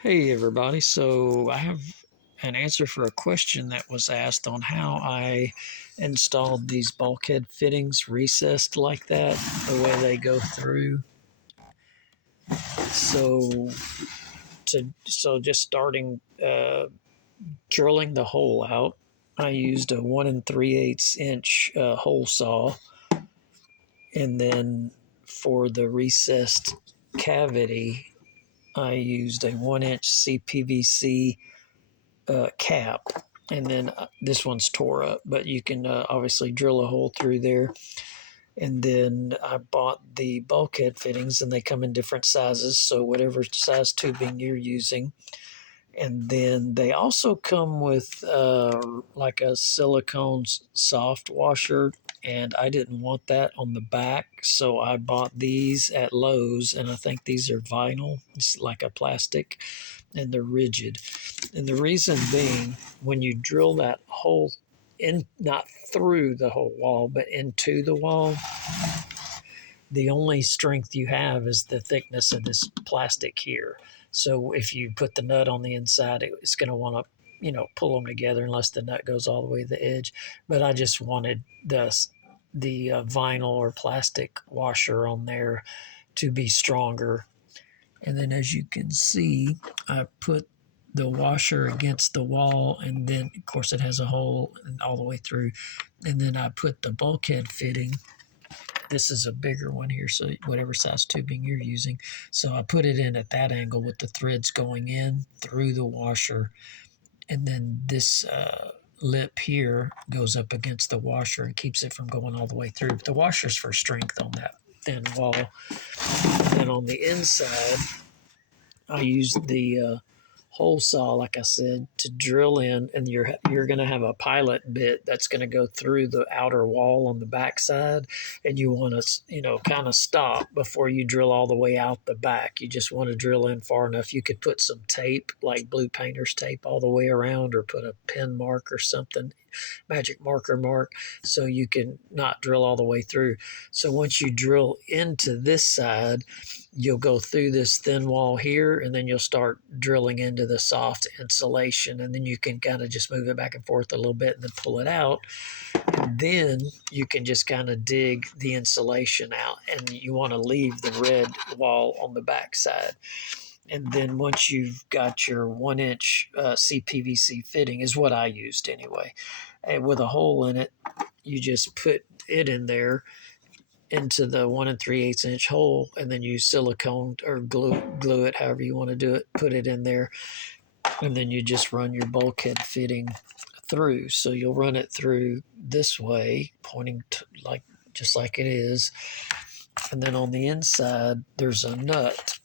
Hey everybody, so I have an answer for a question that was asked on how I installed these bulkhead fittings recessed like that, the way they go through. So just starting drilling the hole out, I used a 1 3/8 inch hole saw, and then for the recessed cavity, I used a 1 inch CPVC cap, and then this one's tore up, but you can obviously drill a hole through there. And then I bought the bulkhead fittings, and they come in different sizes, so whatever size tubing you're using. And then they also come with like a silicone soft washer, and I didn't want that on the back, so I bought these at Lowe's, and I think these are vinyl. It's like a plastic, and they're rigid. And the reason being, when you drill that hole in, not through the whole wall, but into the wall, the only strength you have is the thickness of this plastic here. So if you put the nut on the inside, it's going to want to, pull them together unless the nut goes all the way to the edge. But I just wanted the vinyl or plastic washer on there to be stronger. And then, as you can see, I put the washer against the wall, and then of course it has a hole all the way through. And then I put the bulkhead fitting. This is a bigger one here, so whatever size tubing you're using. So I put it in at that angle with the threads going in through the washer, and then this lip here goes up against the washer and keeps it from going all the way through. The washer's for strength on that thin wall. And on the inside, I used the hole saw, like I said, to drill in, and you're going to have a pilot bit that's going to go through the outer wall on the backside, and you want to, kind of stop before you drill all the way out the back. You just want to drill in far enough. You could put some tape, like blue painter's tape, all the way around, or put a pen mark or something, magic marker mark, so you can not drill all the way through. So once you drill into this side, you'll go through this thin wall here, and then you'll start drilling into the soft insulation, and then you can kind of just move it back and forth a little bit and then pull it out. And then you can just kind of dig the insulation out, and you want to leave the red wall on the back side. And then once you've got your 1 inch CPVC fitting, is what I used anyway, and with a hole in it, you just put it in there into the 1 3/8 inch hole, and then you silicone or glue it, however you want to do it, put it in there, and then you just run your bulkhead fitting through. So you'll run it through this way, pointing to, like, just like it is, and then on the inside there's a nut,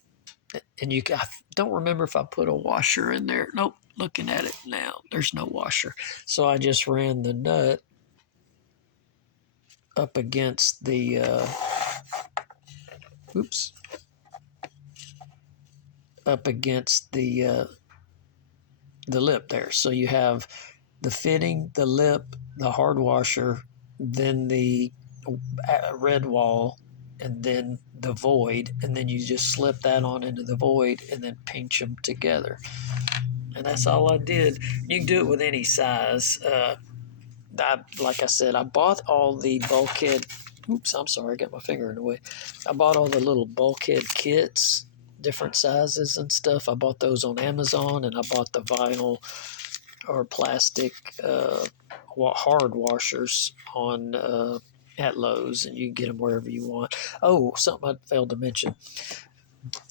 and I don't remember if I put a washer in there. Nope, looking at it now, there's no washer. So I just ran the nut up against the up against the lip there. So you have the fitting, the lip, the hard washer, then the red wall, and then the void, and then you just slip that on into the void and then pinch them together. And that's all I did. You can do it with any size. Like I said, I bought all the bulkhead. Oops, I'm sorry, I got my finger in the way. I bought all the little bulkhead kits, different sizes and stuff. I bought those on Amazon, and I bought the vinyl or plastic hard washers on at Lowe's, and you can get them wherever you want. Oh, something I failed to mention.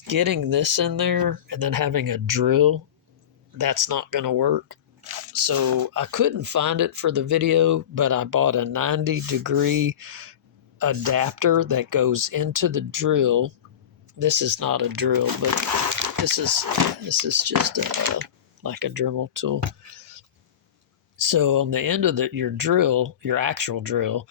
Getting this in there and then having a drill, that's not going to work. So I couldn't find it for the video, but I bought a 90-degree adapter that goes into the drill. This is not a drill, but this is just like a Dremel tool. So on the end of your drill, your actual drill,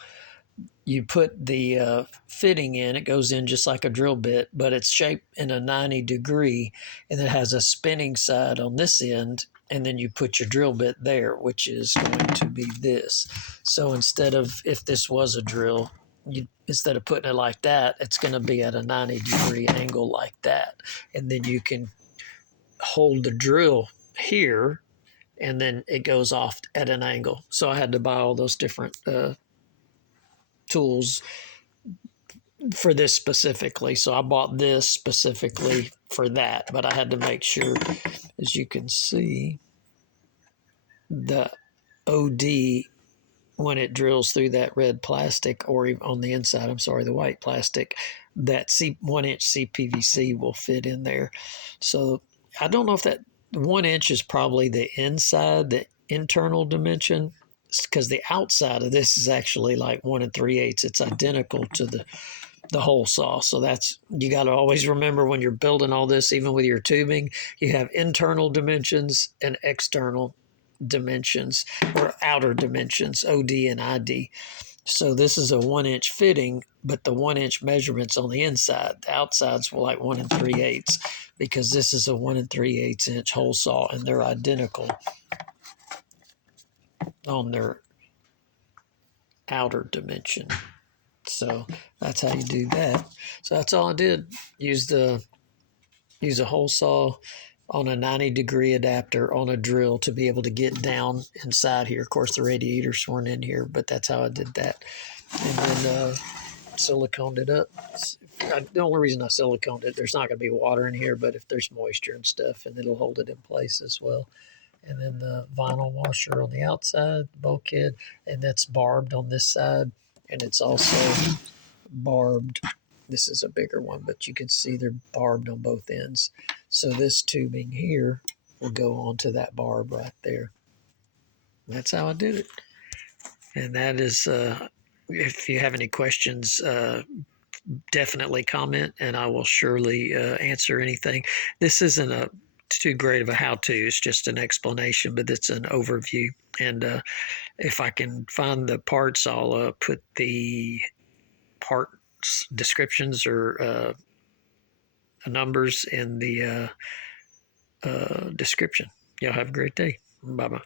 you put the fitting in. It goes in just like a drill bit, but it's shaped in a 90-degree, and it has a spinning side on this end, and then you put your drill bit there, which is going to be this. So instead of, if this was a drill, instead of putting it like that, it's going to be at a 90-degree angle like that, and then you can hold the drill here, and then it goes off at an angle. So I had to buy all those different tools for this specifically. So I bought this specifically for that, but I had to make sure, as you can see, the OD, when it drills through that red plastic, or even on the inside, I'm sorry, the white plastic, that 1-inch CPVC will fit in there. So I don't know if that 1 inch is probably the inside, the internal dimension, because the outside of this is actually like 1 3/8. It's identical to the hole saw. So that's, you got to always remember when you're building all this, even with your tubing, you have internal dimensions and external dimensions, or outer dimensions, OD and ID. So this is a 1-inch fitting, but the 1-inch measurements on the inside. The outside's like 1 3/8, because this is a 1 3/8 inch hole saw, and they're identical on their outer dimension. So that's how you do that. So that's all I did. Use a hole saw on a 90-degree adapter on a drill to be able to get down inside here. Of course, the radiators weren't in here, but that's how I did that. And then siliconed it up. The only reason I siliconed it, there's not going to be water in here, but if there's moisture and stuff, and it'll hold it in place as well. And then the vinyl washer on the outside, bulkhead, and that's barbed on this side, and it's also barbed. This is a bigger one, but you can see they're barbed on both ends. So this tubing here will go onto that barb right there. That's how I did it. And that is, if you have any questions, definitely comment, and I will surely answer anything. This isn't too great of a how-to. It's just an explanation, but it's an overview. And if I can find the parts, I'll put the parts descriptions or numbers in the description. Y'all have a great day. Bye-bye.